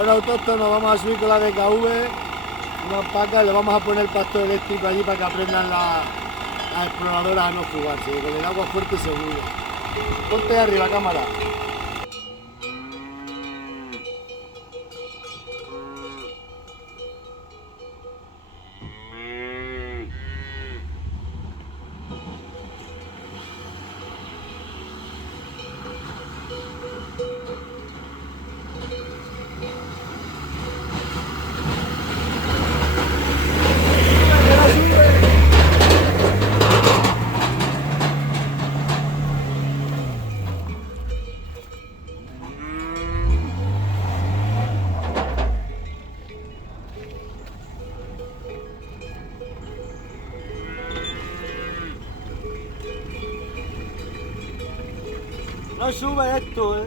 Bueno, autóctonos, vamos a subir con la DKV, unas pacas, le vamos a poner pasto eléctrico allí para que aprendan las exploradoras a no fugarse, con el agua fuerte y seguro. Ponte arriba, cámara. No sube esto,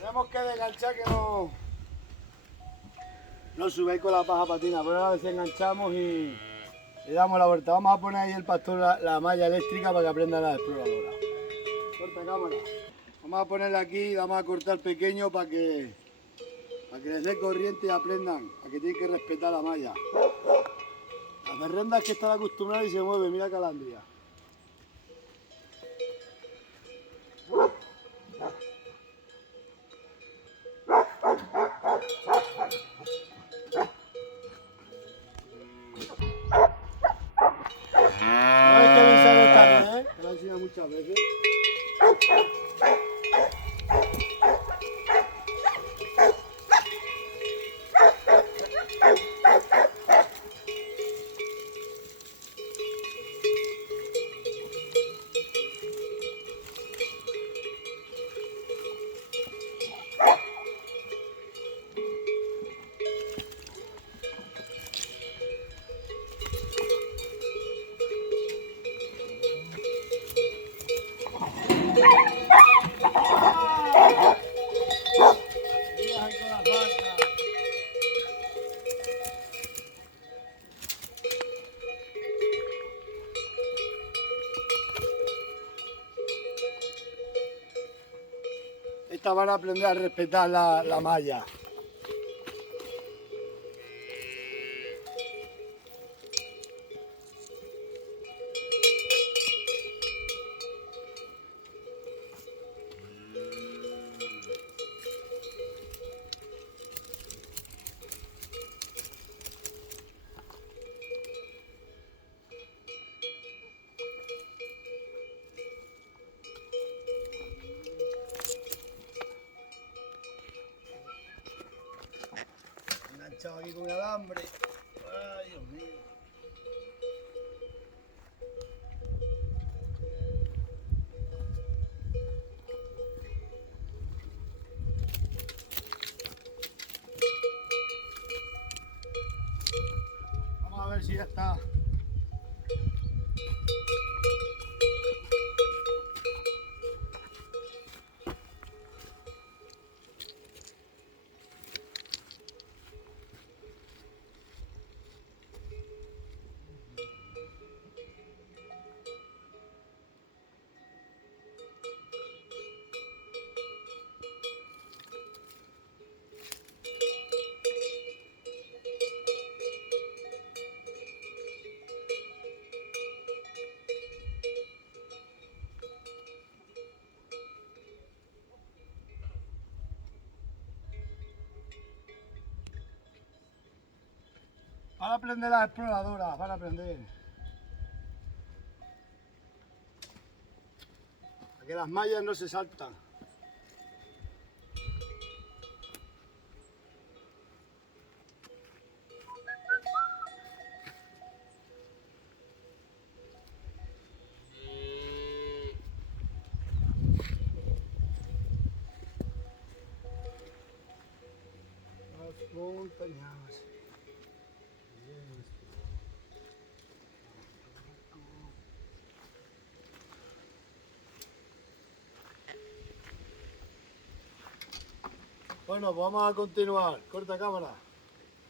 Tenemos que desganchar que no subáis con la paja patina, pero ahora desenganchamos y le damos la vuelta. Vamos a poner ahí el pastor la malla eléctrica para que aprenda la exploradora. Corta cámara. Vamos a ponerla aquí y vamos a cortar pequeño para que les dé corriente y aprendan a que tienen que respetar la malla. Las berrendas que están acostumbradas y se mueven, mira Calandria. No hay que avisar esta vez, que la he enseñado muchas veces. Estas van a aprender a respetar la malla. Enganchado aquí con un alambre. Ay, Dios mío. Vamos a ver si ya está. Van a aprender las exploradoras, van a aprender. A que las mallas no se saltan. Montañas. Bueno, pues vamos a continuar. Corta cámara.